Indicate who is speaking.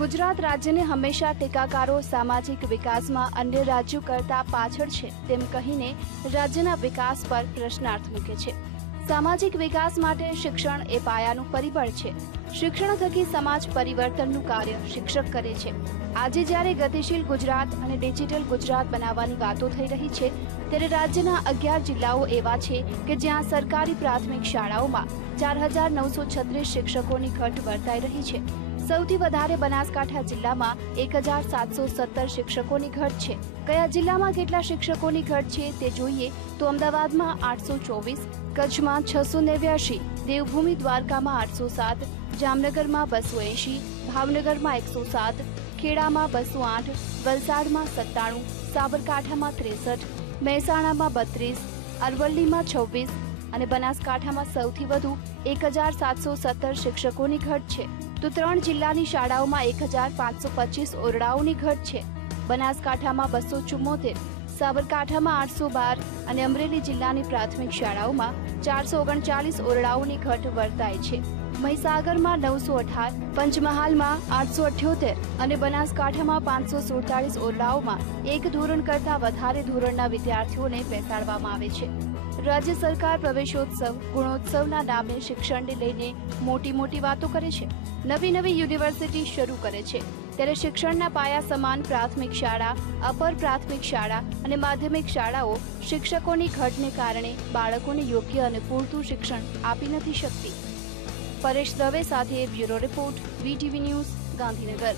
Speaker 1: ગુજરાત રાજ્યને હંમેશા ટેકાકારો સામાજિક વિકાસમાં અન્ય રાજ્યો કરતા પાછળ છે તેમ કહીને રાજ્યના વિકાસ પર પ્રશ્નાર્થ મૂકે છે. સામાજિક વિકાસ માટે શિક્ષણ એ પાયાનું પરિબળ છે. શિક્ષણ થકી સમાજ પરિવર્તનનું કાર્ય શિક્ષક કરે છે. આજે જ્યારે ગતિશીલ ગુજરાત અને ડિજિટલ ગુજરાત બનાવવાની વાતો થઈ રહી છે, ત્યારે રાજ્યના અગિયાર જિલ્લાઓ એવા છે કે જ્યાં સરકારી પ્રાથમિક શાળાઓમાં ચાર હજાર નવસો છત્રીસ શિક્ષકોની ઘટ વર્તાઈ રહી છે. સૌથી વધારે બનાસકાંઠા જિલ્લામાં એક હજાર સાતસો સત્તર શિક્ષકોની ઘટ છે. કયા જિલ્લામાં કેટલા શિક્ષકોની ઘટ છે તે જોઈએ તો અમદાવાદમાં આઠસો ચોવીસ, કચ્છમાં છસો નેવ્યાશી, દેવભૂમિ દ્વારકામાં આઠસો સાત, જામનગરમાં બસો એંશી, ભાવનગરમાં એકસો સાત, ખેડામાં બસો આઠ, વલસાડમાં સત્તાણું, સાબરકાંઠામાં ત્રેસઠ, મહેસાણામાં બત્રીસ, અરવલ્લીમાં છવ્વીસ અને બનાસકાંઠામાં સૌથી વધુ એક હજાર સાતસો સત્તર શિક્ષકોની ઘટ છે. તો ત્રણ જિલ્લાની શાળાઓમાં એક હજાર પાંચસો પચીસ ઓરડાઓની ઘટ છે. બનાસકાંઠામાં બસો ચુમ્મોતેર સાબરકાંઠામાં આઠસો બાર અને અમરેલી જિલ્લાની પ્રાથમિક શાળાઓમાં ચારસો ઓગણચાલીસ ઓરડાઓની ઘટ વર્તાય છે. મહીસાગરમાં નવસો અઢાર, પંચમહાલમાં આઠસો અઠ્યોતેર અને બનાસકાંઠામાં પાંચસો સુડતાલીસ ઓરડાઓમાં એક ધોરણ કરતાં વધારે ધોરણના વિદ્યાર્થીઓને બેસાડવામાં આવે છે. રાજ્ય સરકાર પ્રવેશોત્સવ, ગુણોત્સવના નામે શિક્ષણને લઈને મોટી મોટી વાતો કરે છે. નવી નવી યુનિવર્સિટી શરૂ કરે છે. ત્યારે શિક્ષણના પાયા સમાન પ્રાથમિક શાળા, અપર પ્રાથમિક શાળા અને માધ્યમિક શાળાઓ શિક્ષકોની ઘટને કારણે બાળકોને યોગ્ય અને પૂરતું શિક્ષણ આપી નથી શકતી. પરેશ દવે સાથે bureau report, VTV news, Gandhinagar.